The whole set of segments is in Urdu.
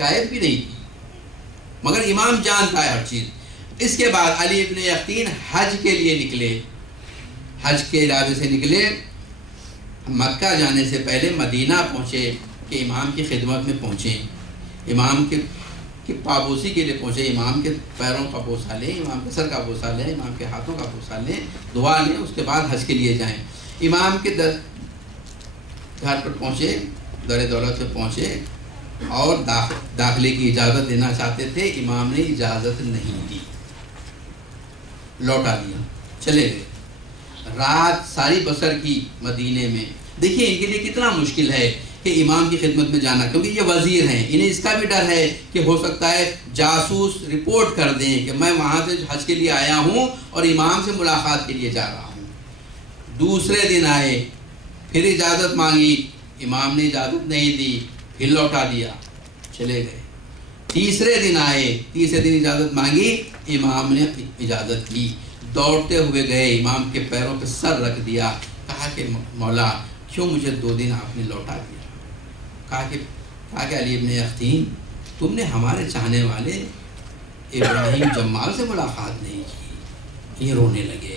شاید بھی نہیں تھی، مگر امام جانتا ہے ہر چیز۔ اس کے بعد علی ابن یقطین حج کے لیے نکلے، حج کے ارادے سے نکلے، مکہ جانے سے پہلے مدینہ پہنچے کہ امام کی خدمت میں پہنچیں، امام کی پابوسی کے لیے پہنچے، امام کے پیروں کا بوسہ لیں، امام کے سر کا بوسہ لیں، امام کے ہاتھوں کا بوسہ لیں، دعا لیں، اس کے بعد حج کے لیے جائیں۔ امام کے گھر پر پہنچے، در دولت پہ پہنچے اور داخلے کی اجازت دینا چاہتے تھے، امام نے اجازت نہیں دی، لوٹا دیا، چلے گئے۔ رات ساری بسر کی مدینے میں۔ دیکھیے ان کے لیے کتنا مشکل ہے کہ امام کی خدمت میں جانا، کیونکہ یہ وزیر ہیں، انہیں اس کا بھی ڈر ہے کہ ہو سکتا ہے جاسوس رپورٹ کر دیں کہ میں وہاں سے حج کے لیے آیا ہوں اور امام سے ملاقات کے لیے جا رہا ہوں۔ دوسرے دن آئے، پھر اجازت مانگی، امام نے اجازت نہیں دی، پھر لوٹا دیا، چلے گئے۔ تیسرے دن آئے، تیسرے دن اجازت مانگی، امام نے اجازت دی، دوڑتے ہوئے گئے، امام کے پیروں پہ سر رکھ دیا، کہا کہ مولا کیوں مجھے 2 دن آپ نے لوٹا دیا؟ کہا کہ علی ابن یقطین تم نے ہمارے چاہنے والے ابراہیم جمال سے ملاقات نہیں کی۔ یہ رونے لگے،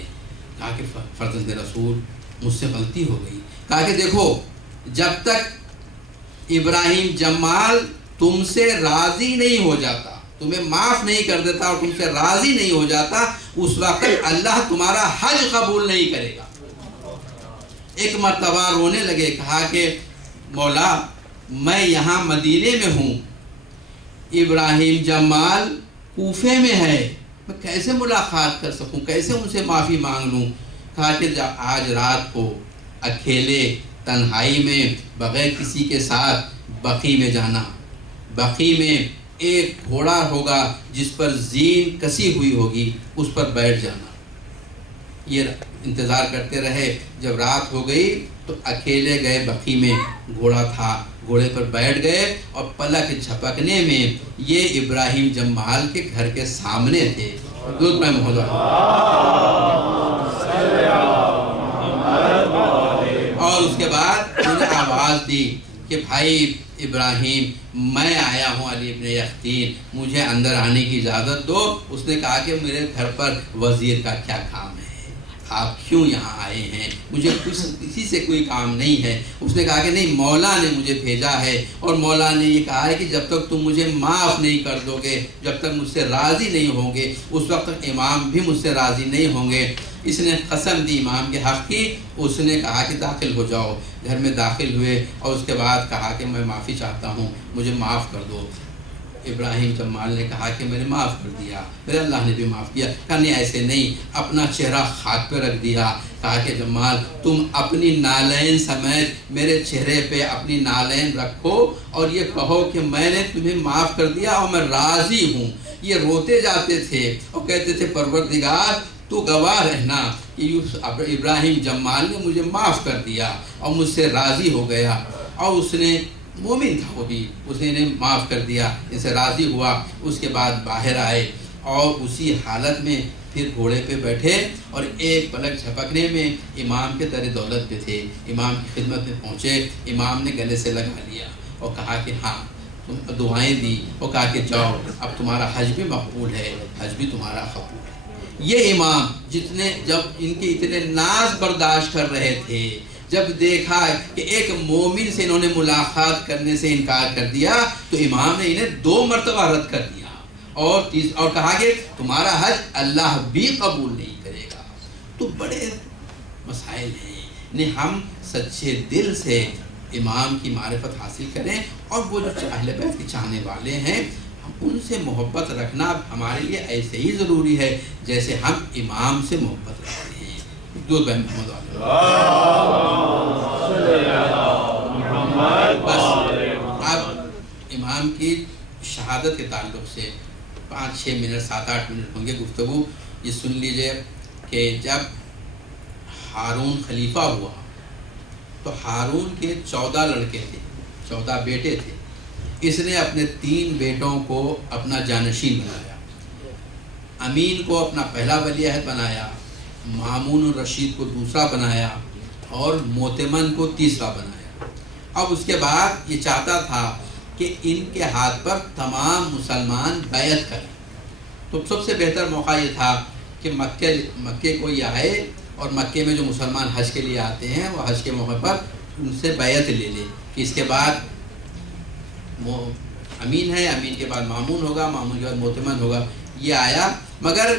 کہا کہ فرزند رسول مجھ سے غلطی ہو گئی۔ کہا کہ دیکھو جب تک ابراہیم جمال تم سے راضی نہیں ہو جاتا، تمہیں معاف نہیں کر دیتا اور تم سے راضی نہیں ہو جاتا، اس وقت اللہ تمہارا حج قبول نہیں کرے گا۔ ایک مرتبہ رونے لگے، کہا کہ مولا میں یہاں مدینے میں ہوں، ابراہیم جمال کوفے میں ہے، میں کیسے ملاقات کر سکوں، کیسے ان سے معافی مانگ لوں؟ کہا کہ آج رات کو اکیلے تنہائی میں بغیر کسی کے ساتھ بقی میں جانا، بقی میں ایک گھوڑا ہوگا جس پر زین کسی ہوئی ہوگی، اس پر بیٹھ جانا۔ یہ انتظار کرتے رہے، جب رات ہو گئی تو اکیلے گئے بقی میں، گھوڑا تھا، گھوڑے پر بیٹھ گئے اور پلک جھپکنے میں یہ ابراہیم جمال کے گھر کے سامنے تھے۔ درود پڑھیں محمد اور اس کے بعد انہوں نے آواز دی کہ بھائی ابراہیم میں آیا ہوں علی ابن یقطین، مجھے اندر آنے کی اجازت دو۔ اس نے کہا کہ میرے گھر پر وزیر کا کیا کام ہے، آپ کیوں یہاں آئے ہیں؟ مجھے کسی سے کوئی کام نہیں ہے۔ اس نے کہا کہ نہیں، مولا نے مجھے بھیجا ہے اور مولا نے یہ کہا ہے کہ جب تک تم مجھے معاف نہیں کر دو گے، جب تک مجھ سے راضی نہیں ہوں گے، اس وقت تک امام بھی مجھ سے راضی نہیں ہوں گے۔ اس نے قسم دی امام کے حق کی، اس نے کہا کہ داخل ہو جاؤ۔ گھر میں داخل ہوئے اور اس کے بعد کہا کہ میں معافی چاہتا ہوں، مجھے معاف کر دو۔ ابراہیم جمال نے کہا کہ میں نے معاف کر دیا، میرے اللہ نے بھی معاف کیا۔ کہا نہیں ایسے نہیں، اپنا چہرہ خاک پہ رکھ دیا۔ کہا کہ جمال تم اپنی نالین سمیت میرے چہرے پہ اپنی نالین رکھو اور یہ کہو کہ میں نے تمہیں معاف کر دیا اور میں راضی ہوں۔ یہ روتے جاتے تھے اور کہتے تھے پروردگار تو گواہ رہنا کہ ابراہیم جمال نے مجھے معاف کر دیا اور مجھ سے راضی ہو گیا، اور اس نے مومن تھا، وہ بھی اس نے انہیں معاف کر دیا، ان سے راضی ہوا۔ اس کے بعد باہر آئے اور اسی حالت میں پھر گھوڑے پہ بیٹھے اور ایک پلک جھپکنے میں امام کے در دولت پہ تھے، امام کی خدمت میں پہنچے۔ امام نے گلے سے لگا لیا اور کہا کہ ہاں، دعائیں دی اور کہا کہ جاؤ، اب تمہارا حج بھی مقبول ہے، حج بھی تمہارا قبول ہے۔ یہ امام جب ان کے اتنے ناز برداشت کر رہے تھے، جب دیکھا کہ ایک مومن سے انہوں نے ملاقات کرنے سے انکار کر دیا تو امام نے انہیں 2 مرتبہ رد کر دیا اور کہا کہ تمہارا حج اللہ بھی قبول نہیں کرے گا۔ تو بڑے مسائل ہیں، ہم سچے دل سے امام کی معرفت حاصل کریں، اور وہ جو اہل بیت کے چاہنے والے ہیں ان سے محبت رکھنا ہمارے لیے ایسے ہی ضروری ہے جیسے ہم امام سے محبت رکھتے ہیں۔ دو بہن بس اب امام کی شہادت کے تعلق سے 5-6 منٹ 7-8 منٹ ہوں گے گفتگو۔ یہ سن لیجئے کہ جب ہارون خلیفہ ہوا تو ہارون کے 14 لڑکے تھے، 14 بیٹے تھے۔ اس نے اپنے 3 بیٹوں کو اپنا جانشین بنایا، امین کو اپنا پہلا ولی عہد بنایا، مامون الرشید کو دوسرا بنایا اور موتمن کو تیسرا بنایا۔ اب اس کے بعد یہ چاہتا تھا کہ ان کے ہاتھ پر تمام مسلمان بیعت کریں۔ تو سب سے بہتر موقع یہ تھا کہ مکے کو یہ آئے اور مکے میں جو مسلمان حج کے لیے آتے ہیں وہ حج کے موقع پر ان سے بیعت لے لے کہ اس کے بعد وہ امین ہے، امین کے بعد مامون ہوگا، مامون کے بعد معتمد ہوگا۔ یہ آیا، مگر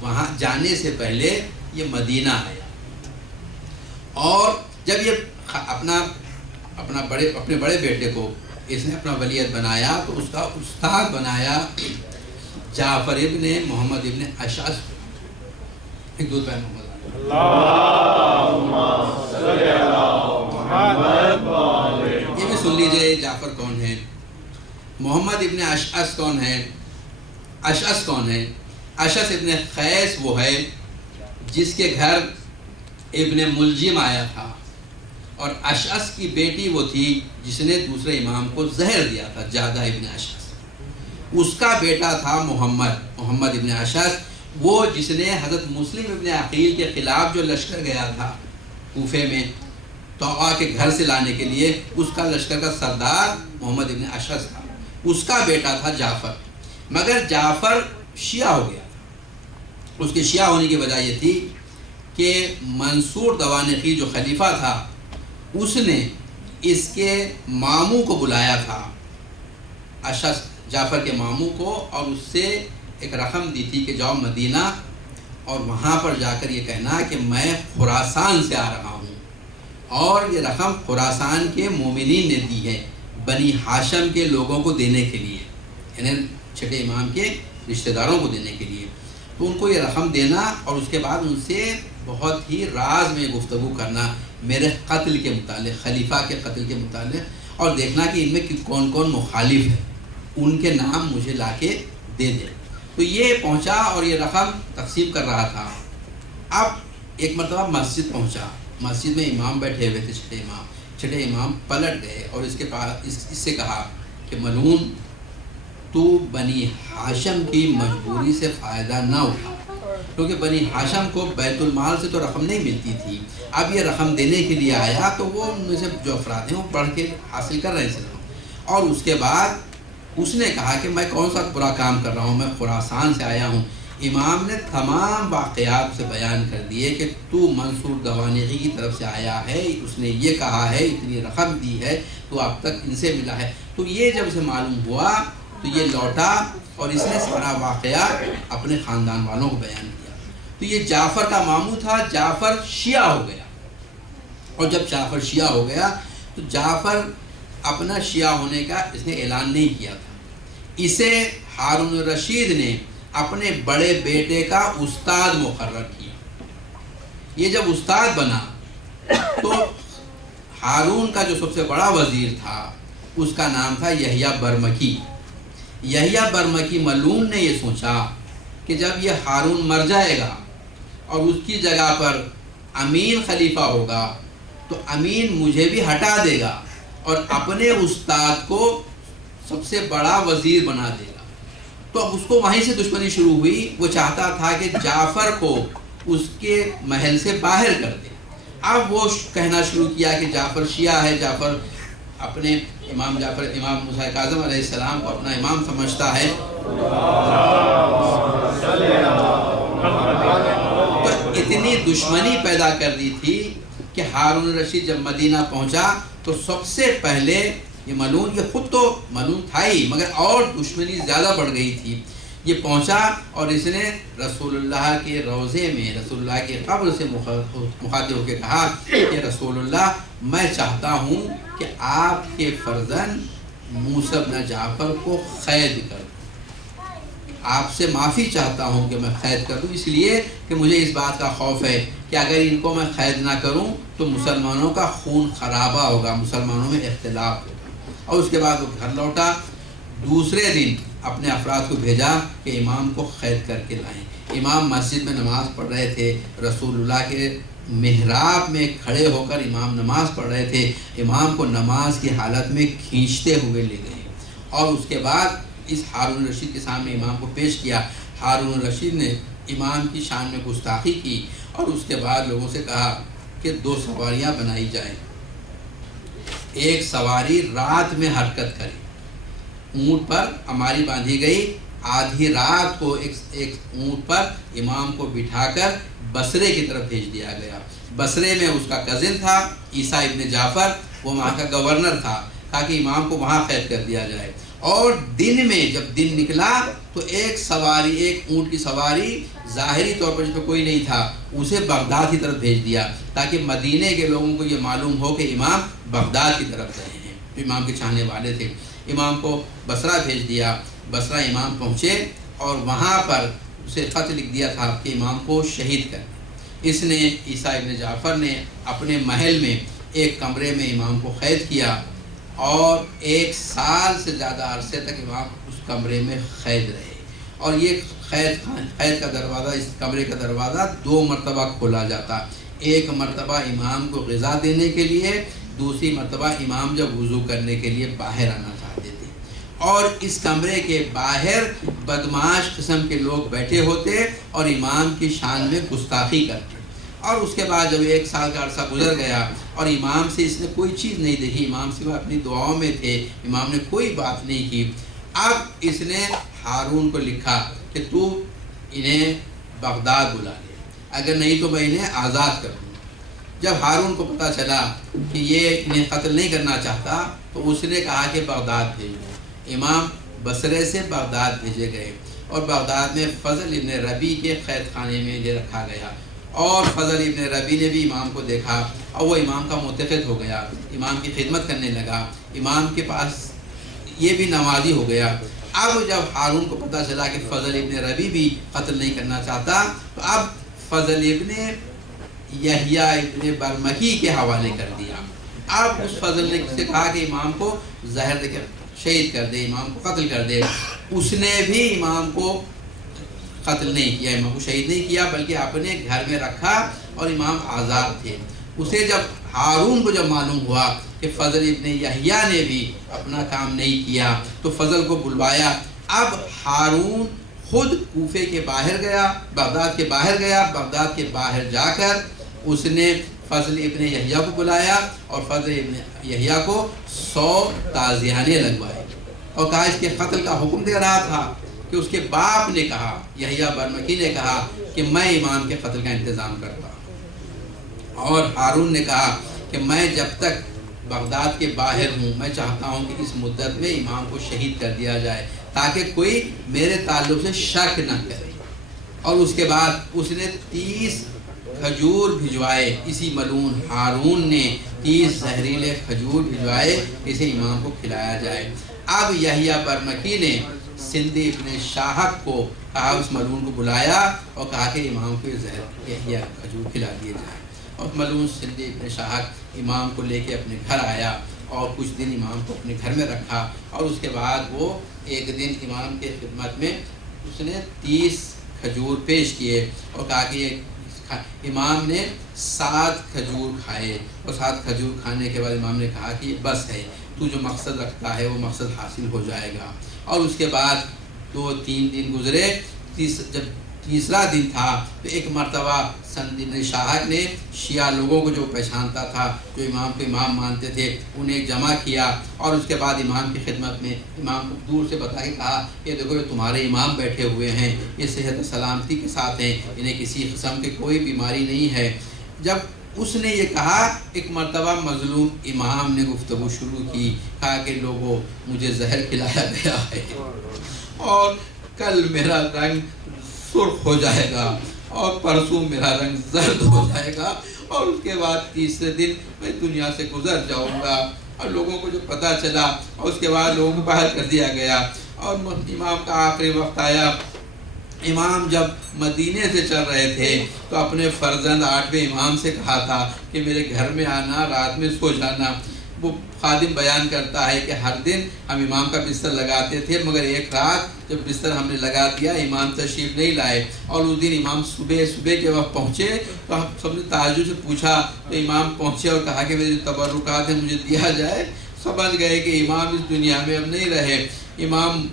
وہاں جانے سے پہلے یہ مدینہ آیا، اور جب یہ اپنے بڑے بیٹے کو اس نے اپنا ولیعہد بنایا تو اس کا استاد بنایا جعفر ابن محمد ابن اشعث۔ ایک دو پیر محمد اللہم صلی اللہ محمد۔ یہ بھی سن لیجئے جعفر کون ہے، محمد ابن اشعث کون ہے، اشعث کون ہے؟ اشعث ابن قیس وہ ہے جس کے گھر ابن ملجم آیا تھا، اور اشعث کی بیٹی وہ تھی جس نے دوسرے امام کو زہر دیا تھا، جادہ ابن اشعث۔ اس کا بیٹا تھا محمد ابن اشعث، وہ جس نے حضرت مسلم ابن عقیل کے خلاف جو لشکر گیا تھا کوفے میں طغا کے گھر سے لانے کے لیے، اس کا لشکر کا سردار محمد ابن اشعث تھا، اس کا بیٹا تھا جعفر۔ مگر جعفر شیعہ ہو گیا، اس کے شیعہ ہونے کی وجہ یہ تھی کہ منصور دوانقی جو خلیفہ تھا اس نے اس کے ماموں کو بلایا تھا، اشعث جعفر کے ماموں کو، اور اس سے ایک رقم دی تھی کہ جاؤ مدینہ اور وہاں پر جا کر یہ کہنا کہ میں خراسان سے آ رہا ہوں، اور یہ رقم خراسان کے مومنین نے دی ہے بنی ہاشم کے لوگوں کو دینے کے لیے، یعنی چھٹے امام کے رشتہ داروں کو دینے کے لیے۔ تو ان کو یہ رقم دینا اور اس کے بعد ان سے بہت ہی راز میں گفتگو کرنا میرے قتل کے متعلق، خلیفہ کے قتل کے متعلق، اور دیکھنا کہ ان میں کون کون مخالف ہے، ان کے نام مجھے لا کے دے دے۔ تو یہ پہنچا اور یہ رقم تقسیم کر رہا تھا۔ اب ایک مرتبہ مسجد پہنچا، مسجد میں امام بیٹھے ہوئے تھے، چھٹے امام پلٹ گئے اور اس کے پاس اس سے کہا کہ ملعون، تو بنی ہاشم کی مجبوری سے فائدہ نہ اٹھا، کیونکہ بنی ہاشم کو بیت المال سے تو رقم نہیں ملتی تھی، اب یہ رقم دینے کے لیے آیا تو وہ ان میں سے جو افراد ہیں وہ پڑھ کے حاصل کر رہے ہیں رقم۔ اور اس کے بعد اس نے کہا کہ میں کون سا برا کام کر رہا ہوں، میں خراسان سے آیا ہوں۔ امام نے تمام واقعات سے بیان کر دیے کہ تو منصور دوانقی کی طرف سے آیا ہے، اس نے یہ کہا ہے، اتنی رقم دی ہے، تو اب تک ان سے ملا ہے۔ تو یہ جب سے معلوم ہوا تو یہ لوٹا اور اس نے سارا واقعہ اپنے خاندان والوں کو بیان کیا۔ تو یہ جعفر کا ماموں تھا، جعفر شیعہ ہو گیا، اور جب جعفر شیعہ ہو گیا تو جعفر اپنا شیعہ ہونے کا اس نے اعلان نہیں کیا تھا، اسے ہارون الرشید نے اپنے بڑے بیٹے کا استاد مقرر کیا۔ یہ جب استاد بنا تو ہارون کا جو سب سے بڑا وزیر تھا اس کا نام تھا یحییٰ برمکی۔ یحییٰ برمکی ملعون نے یہ سوچا کہ جب یہ ہارون مر جائے گا اور اس کی جگہ پر امین خلیفہ ہوگا تو امین مجھے بھی ہٹا دے گا اور اپنے استاد کو سب سے بڑا وزیر بنا دے گا۔ تو اب اس کو وہیں سے دشمنی شروع ہوئی، وہ چاہتا تھا کہ جعفر کو اس کے محل سے باہر کر دے۔ اب وہ کہنا شروع کیا کہ جعفر شیعہ ہے، جعفر اپنے امام موسیٰ کاظم علیہ السلام کو اپنا امام سمجھتا ہے۔ تو اتنی دشمنی پیدا کر دی تھی کہ ہارون الرشید جب مدینہ پہنچا تو سب سے پہلے یہ ملعون، یہ خود تو ملعون تھا ہی مگر اور دشمنی زیادہ بڑھ گئی تھی، یہ پہنچا اور اس نے رسول اللہ کے روضے میں رسول اللہ کے قبر سے مخاطب ہو کے کہا کہ رسول اللہ، میں چاہتا ہوں کہ آپ کے فرزند موسیٰ بن جعفر کو قید کر دوں، آپ سے معافی چاہتا ہوں کہ میں قید کر دوں، اس لیے کہ مجھے اس بات کا خوف ہے کہ اگر ان کو میں قید نہ کروں تو مسلمانوں کا خون خرابہ ہوگا، مسلمانوں میں اختلاف ہوگا۔ اور اس کے بعد وہ گھر لوٹا، دوسرے دن اپنے افراد کو بھیجا کہ امام کو قید کر کے لائیں۔ امام مسجد میں نماز پڑھ رہے تھے، رسول اللہ کے محراب میں کھڑے ہو کر امام نماز پڑھ رہے تھے، امام کو نماز کی حالت میں کھینچتے ہوئے لے گئے اور اس کے بعد اس ہارون الرشید کے سامنے امام کو پیش کیا۔ ہارون الرشید نے امام کی شان میں گستاخی کی اور اس کے بعد لوگوں سے کہا کہ 2 سواریاں بنائی جائیں، ایک سواری رات میں حرکت کرے اونٹ پر اماری باندھی گئی، آدھی رات کو ایک اونٹ پر امام کو بٹھا کر بصرے کی طرف بھیج دیا گیا۔ بصرے میں اس کا کزن تھا عیسیٰ ابن جعفر، وہ وہاں کا گورنر تھا، تاکہ امام کو وہاں قید کر دیا جائے۔ اور دن میں جب دن نکلا تو ایک اونٹ کی سواری ظاہری طور پر جس پہ کوئی نہیں تھا، اسے بغداد کی طرف بھیج دیا، تاکہ مدینے کے لوگوں کو یہ معلوم ہو کہ امام بغداد کی طرف گئے ہیں، جو امام کے چاہنے والے تھے۔ امام کو بصرہ بھیج دیا۔ بصرہ امام پہنچے اور وہاں پر اسے خط لکھ دیا تھا کہ امام کو شہید کر دیں۔ اس نے عیسیٰ ابن جعفر نے اپنے محل میں ایک کمرے میں امام کو قید کیا، اور 1 سال سے زیادہ عرصے تک امام اس کمرے میں قید رہے۔ اور یہ قید کا دروازہ، اس کمرے کا دروازہ 2 مرتبہ کھولا جاتا، ایک مرتبہ امام کو غذا دینے کے لیے، دوسری مرتبہ امام جب وضو کرنے کے لیے باہر آنا چاہتے تھے۔ اور اس کمرے کے باہر بدمعاش قسم کے لوگ بیٹھے ہوتے اور امام کی شان میں گستاخی کرتے۔ اور اس کے بعد جب 1 سال کا عرصہ گزر گیا اور امام سے اس نے کوئی چیز نہیں دیکھی، امام سے وہ اپنی دعاؤں میں تھے، امام نے کوئی بات نہیں کی، اب اس نے ہارون کو لکھا کہ تو انہیں بغداد بلا لے، اگر نہیں تو میں انہیں آزاد کر دوں۔ جب ہارون کو پتہ چلا کہ یہ انہیں قتل نہیں کرنا چاہتا تو اس نے کہا کہ بغداد بھیجو۔ امام بصرے سے بغداد بھیجے گئے، اور بغداد میں فضل ابن ربی کے قید خانے میں انہیں رکھا گیا۔ اور فضل ابن ربی نے بھی امام کو دیکھا اور وہ امام کا متقد ہو گیا، امام کی خدمت کرنے لگا، امام کے پاس یہ بھی نمازی ہو گیا۔ اب جب ہارون کو پتہ چلا کہ فضل ابن ربی بھی قتل نہیں کرنا چاہتا تو اب فضل ابن یحییٰ ابن برمکی کے حوالے کر دیا۔ اب اس فضل نے سے کہا کہ امام کو زہر دے کر شہید کر دے، امام کو قتل کر دے۔ اس نے بھی امام کو قتل نہیں کیا، امام کو شہید نہیں کیا، بلکہ اپنے گھر میں رکھا، اور امام آزاد تھے۔ اسے جب ہارون کو جب معلوم ہوا کہ فضل ابن یحییٰ نے بھی اپنا کام نہیں کیا تو فضل کو بلوایا۔ اب ہارون خود کوفے کے باہر گیا، بغداد کے باہر گیا، بغداد کے باہر جا کر اس نے فضل ابن یحییٰ کو بلایا اور فضل ابن یحییٰ کو 100 تعزیانے لگوائے، اور کہا اس کے قتل کا حکم دے رہا تھا کہ اس کے باپ نے کہا، یحییٰ برمکی نے کہا کہ میں امام کے قتل کا انتظام کرتا ہوں۔ اور ہارون نے کہا کہ میں جب تک بغداد کے باہر ہوں میں چاہتا ہوں کہ اس مدت میں امام کو شہید کر دیا جائے تاکہ کوئی میرے تعلق سے شک نہ کرے۔ اور اس کے بعد اس نے 30 کھجور بھجوائے، اسی ملعون ہارون نے 30 زہریلے کھجور بھجوائے اسے امام کو کھلایا جائے۔ اب یحییٰ برمکی نے سندھی ابن شاہق کو کہا، اس ملعون کو بلایا اور کہا کہ امام کو یہ کھجور کھلا دیے جائے۔ اور ملعون سندھی ابن شاہق امام کو لے کے اپنے گھر آیا اور کچھ دن امام کو اپنے گھر میں رکھا، اور اس کے بعد وہ ایک دن امام کے خدمت میں اس نے 30 کھجور پیش کیے اور کہا کہ امام نے 7 کھجور کھائے، اور 7 کھجور کھانے کے بعد امام نے کہا کہ بس ہے، تو جو مقصد رکھتا ہے وہ مقصد حاصل ہو جائے گا۔ اور اس کے بعد 2-3 دن گزرے، جب تیسرا دن تھا تو ایک مرتبہ سندھی ابن شاہق نے شیعہ لوگوں کو جو پہچانتا تھا، جو امام کو امام مانتے تھے، انہیں جمع کیا، اور اس کے بعد امام کی خدمت میں امام کو دور سے بتا کے کہا کہ دیکھو یہ تمہارے امام بیٹھے ہوئے ہیں، یہ صحت و سلامتی کے ساتھ ہیں، انہیں کسی قسم کی کوئی بیماری نہیں ہے۔ جب اس نے یہ کہا، ایک مرتبہ مظلوم امام نے گفتگو شروع کی، کہا کہ لوگوں مجھے زہر کھلایا گیا ہے اور کل میرا رنگ سرخ ہو جائے گا اور پرسوں میرا رنگ زرد ہو جائے گا، اور اس کے بعد تیسرے دن میں دنیا سے گزر جاؤں گا۔ اور لوگوں کو جو پتہ چلا، اور اس کے بعد لوگوں کو باہر کر دیا گیا، اور امام کا آخری وقت آیا۔ امام جب مدینے سے چل رہے تھے تو اپنے فرزند 8ویں امام سے کہا تھا کہ میرے گھر میں آنا، رات میں سو جانا۔ وہ خادم بیان کرتا ہے کہ ہر دن ہم امام کا بستر لگاتے تھے، مگر ایک رات جب بستر ہم نے لگا دیا امام تشریف نہیں لائے، اور اس دن امام صبح کے وقت پہنچے تو ہم سب نے تعجب سے پوچھا، تو امام پہنچے اور کہا کہ میرے جو تبرکات ہیں مجھے دیا جائے۔ سمجھ گئے کہ امام اس دنیا میں اب نہیں رہے۔ امام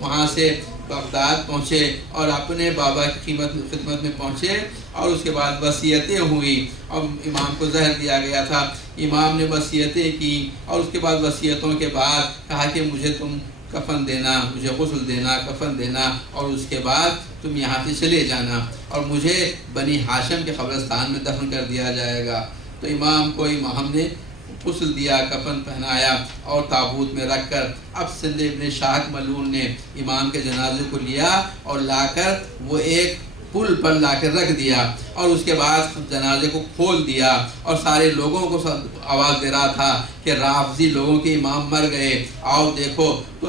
وہاں سے بغداد پہنچے اور اپنے بابا کی خدمت میں پہنچے، اور اس کے بعد وصیتیں ہوئیں، اور امام کو زہر دیا گیا تھا۔ امام نے وصیتیں کی، اور اس کے بعد وصیتوں کے بعد کہا کہ مجھے تم کفن دینا، مجھے غسل دینا، کفن دینا، اور اس کے بعد تم یہاں سے چلے جانا اور مجھے بنی ہاشم کے قبرستان میں دفن کر دیا جائے گا۔ تو امام کو ہم نے غسل دیا، کفن پہنایا اور تابوت میں رکھ کر اب سندھ ابن شاہق ملعون نے امام کے جنازے کو لیا اور لا کر وہ ایک پل پر لا کر رکھ دیا، اور اس کے بعد جنازے کو کھول دیا اور سارے لوگوں کو آواز دے رہا تھا کہ رافضی لوگوں کے امام مر گئے، آؤ دیکھو۔ تو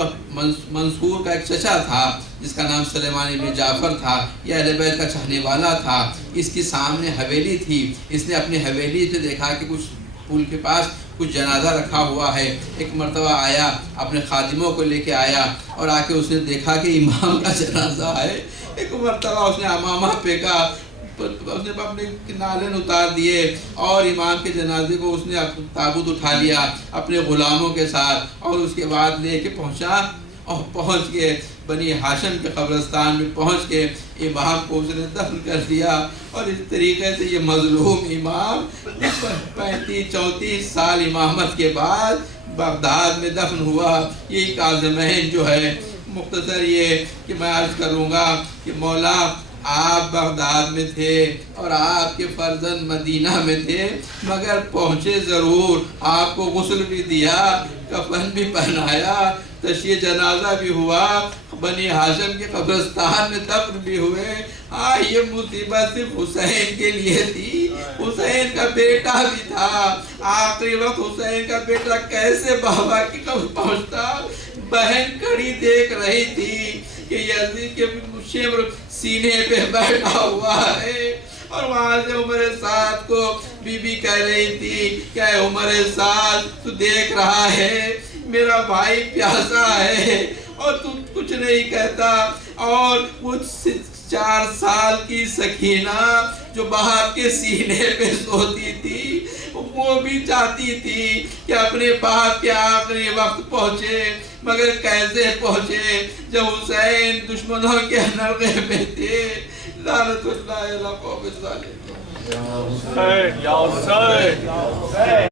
منصور کا ایک چچا تھا جس کا نام سلیمان ابن جعفر تھا، یہ اہل بیت کا چاہنے والا تھا، اس کی سامنے حویلی تھی، اس نے اپنی حویلی سے دیکھا کہ کچھ پل کے پاس کچھ جنازہ رکھا ہوا ہے۔ ایک مرتبہ آیا، اپنے خادموں کو لے کے آیا اور آ کے اس نے دیکھا کہ امام کا جنازہ ہے۔ ایک مرتبہ اس نے امامہ پھینکا، اس نے اپنے نالن اتار دیے اور امام کے جنازے کو اس نے تابوت اٹھا لیا اپنے غلاموں کے ساتھ، اور اس کے بعد لے کے پہنچا اور پہنچ کے بنی ہاشم کے قبرستان میں پہنچ کے امام کو اس نے دفن کر دیا۔ اور اس طریقے سے یہ مظلوم امام 35-34 سال امامت کے بعد بغداد میں دفن ہوا۔ یہی کاظمین جو ہے، مختصر یہ کہ میں عرض کروں گا کہ مولا آپ بغداد میں تھے اور آپ کے فرزند مدینہ میں تھے، مگر پہنچے ضرور، آپ کو غسل بھی دیا، کفن بھی پہنایا، تشییع جنازہ بھی ہوا، بنی ہاشم کے قبرستان میں دفن بھی ہوئے۔ ہاں، یہ مصیبت صرف حسین کے لیے تھی، حسین کا بیٹا بھی تھا، آخری وقت حسین کا بیٹا کیسے بابا کی قبر پہنچتا؟ بہن کھڑی دیکھ رہی تھی کہ یزید کے شمر سینے پہ بیٹھا ہوا ہے، اور وہاں سے عمر سعد کو بی بی کہہ رہی تھی کہ اے عمر سعد، تو دیکھ رہا ہے میرا بھائی پیاسا ہے اور تو کچھ نہیں کہتا۔ اور وہ 4 سال کی سکینہ جو باپ کے سینے پہ سوتی تھی، وہ بھی چاہتی تھی کہ اپنے باپ کے آخری وقت پہنچے، مگر کیسے پہنچے جب حسین دشمنوں کے نرغے میں تھے۔ لعنت اللہ علی القوم الظالمین۔